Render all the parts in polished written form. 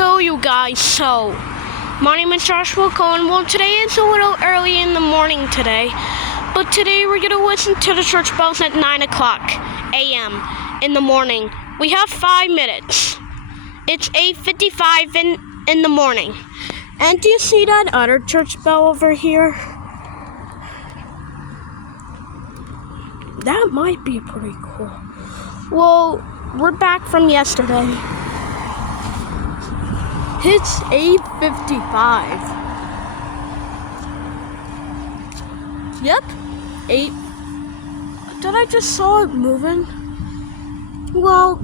Hello, you guys. So, my name is Joshua Cohen. Well, today it's a little early in the morning today, but today we're going to listen to the church bells at 9 o'clock a.m. in the morning. We have 5 minutes. It's 8:55 in the morning. And do you see that other church bell over here? That might be pretty cool. Well, we're back from yesterday. It's 8:55. Yep, 8. Did I just saw it moving? Well,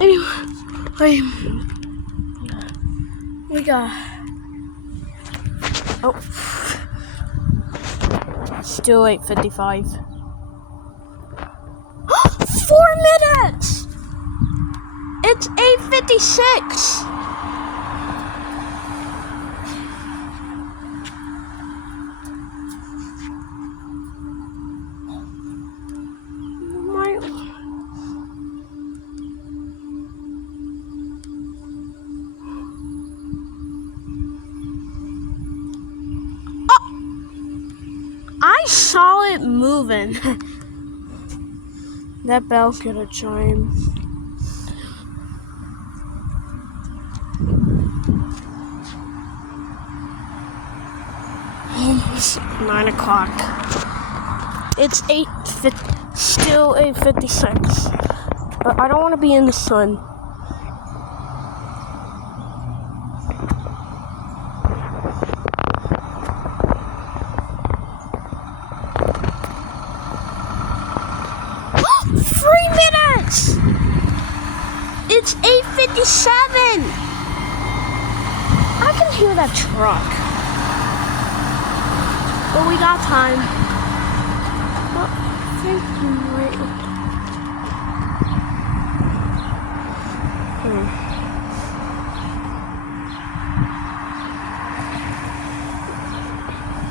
anyway, we got. Oh, still 8:55. 4 minutes. It's 8:56. I saw it moving. That bell could have chimed. Almost 9 o'clock. It's 8:50, still 8:56. But I don't want to be in the sun. It's 8:57. I can hear that truck. But we got time. Well, I think we might.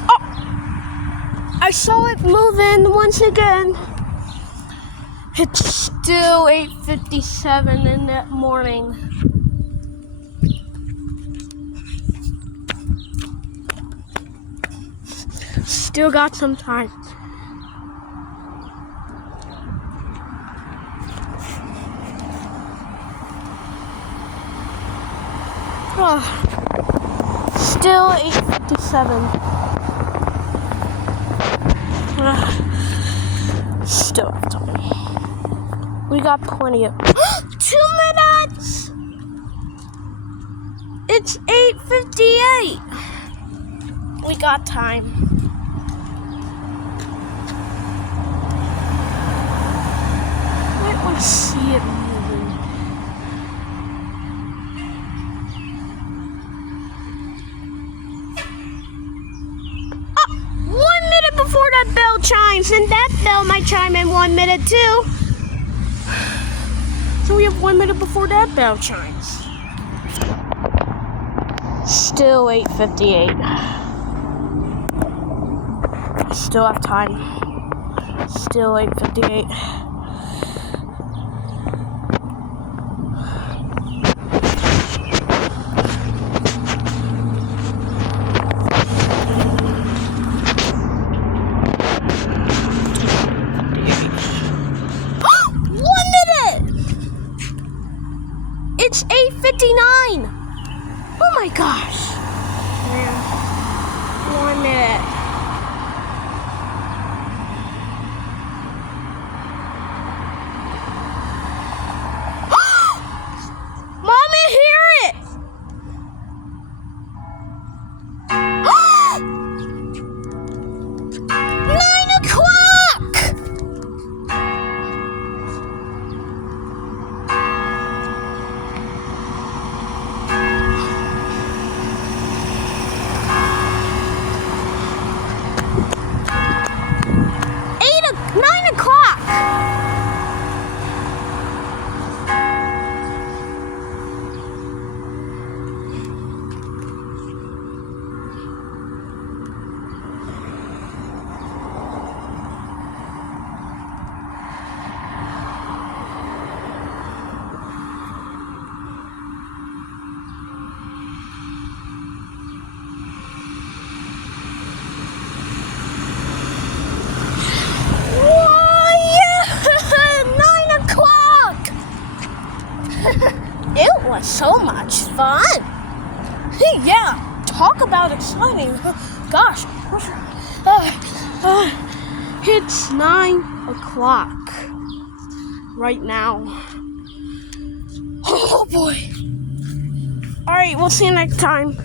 Oh! I saw it moving once again. It's still 8:57 in that morning. Still got some time. Oh, still 8:57. Still have time. We got plenty of 2 minutes. It's 8:58. We got time. I want to see it moving. Oh, 1 minute before that bell chimes, and that bell might chime in 1 minute too. So we have 1 minute before that bell chimes. Still 8:58. Still have time. Still 8:58. It's 8:59. Oh my gosh. Man. 1 minute. Mommy, hear it. 9 o'clock. so much fun. Hey, yeah, talk about exciting. Gosh, it's 9 o'clock right now. Oh boy. All right, we'll see you next time.